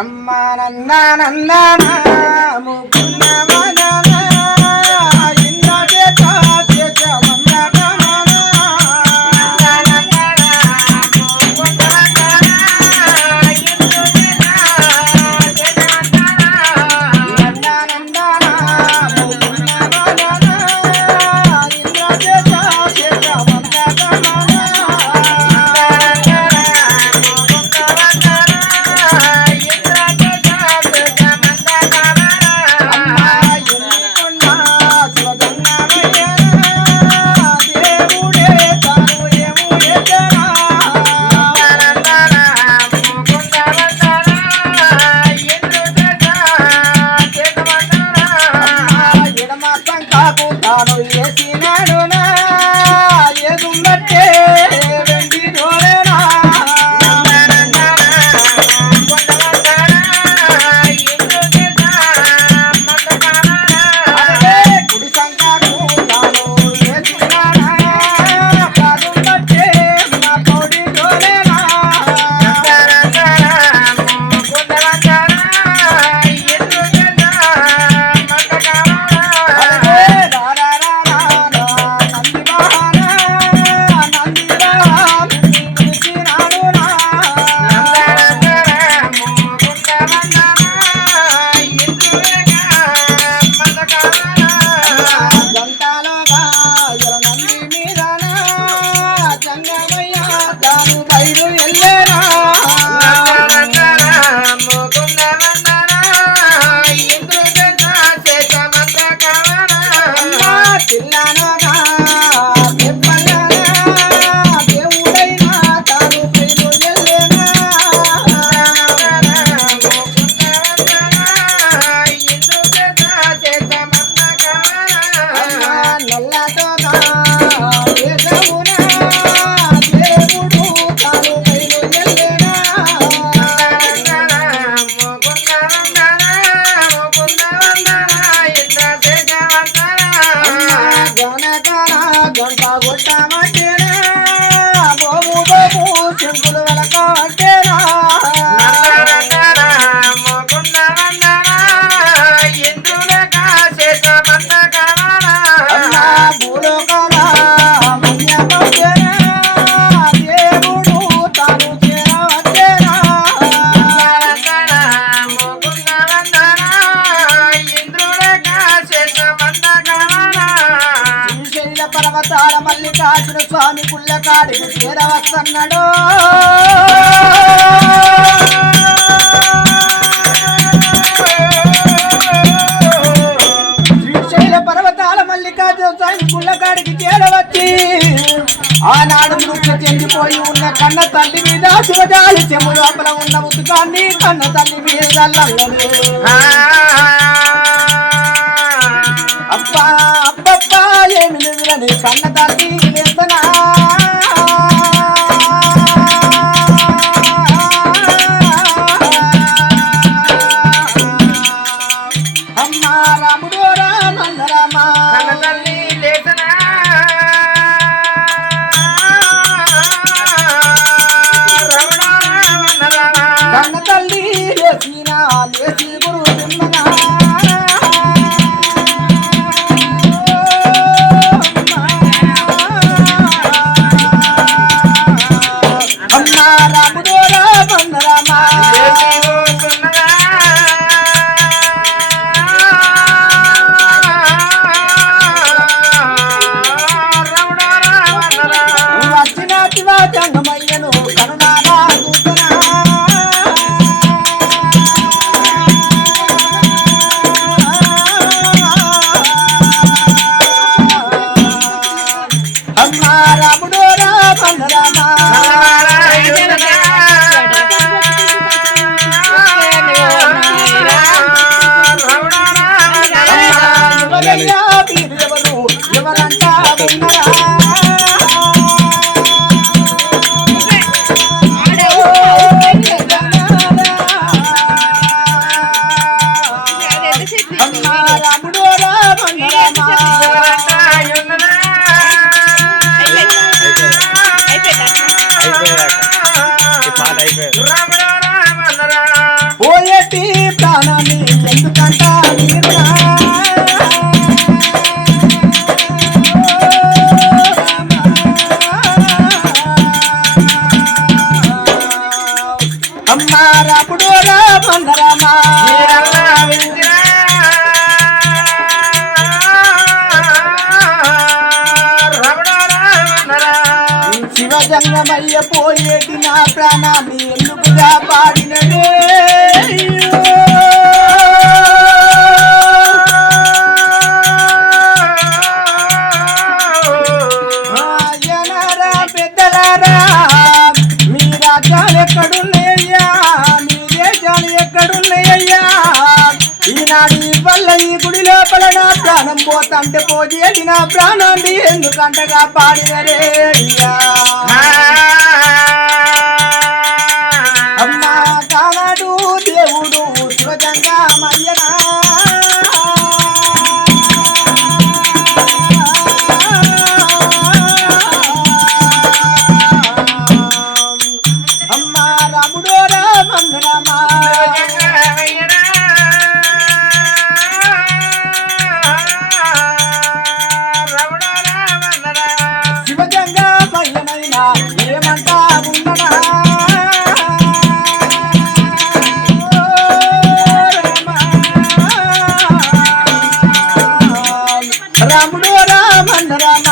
అమ్మా నందా నందనా ముకున్న మననా ఇంద్ర చేత చేత మందకమనా నందనా ముకున్న మననా ఇంద్ర చేత చేత మందనా నందా నందనా ముకున్న మననా ఇంద్ర చేత చేత మందకమనా పర్వతాల మల్లికార్జున స్వామి పుల్లకాడికి చేరవస్తున్నాడు. శ్రీశైల పర్వతాల మల్లికార్జున స్వామి పుల్లకాడికి చేరవచ్చి ఆనాడు మృతి చెందిపోయి ఉన్న కన్న తల్లి మీద శివజాలి చెము లోపల ఉన్న ఉతుకాన్ని కన్న తల్లి మీద అబ్బా అబ్బబ్బా ఏమి లేదురని కన్న తల్లి వేస్తనా అమ్మా రాముడు రామన్న రామ కన్న తల్లి లేతనా కన్న తల్లి లేచినా లేచి గురు తిమ్మనా జంగమయ్యను కరుణారా పోయేటి ప్రాణాన్ని ఎందుకంట మీరునా అమ్మా రాముడు రామన్నరామా శివజంగమయ్య పోయేటి నా ప్రాణాన్ని ఎందుకుగా పాడినదే పెద్దలారా మీ రాజ్యాలు ఎక్కడున్నాయ్యా మీ దేశాలు ఎక్కడున్నాయ్యా ఈనాడు వల్ల ఈ గుడి లోపల నా ప్రాణం పోతంటే పోయేది నా ప్రాణాన్ని ఎందుకంటగా పాడినరే అయ్యా అమ్మా కానాడు దేవుడు శివజంగమయ్యనా అమ్మా రాముడు రామన్నరామా శివజంగమయ్యనైనా ఏమంటా ఉన్ననా రాముడు రామన్నరామా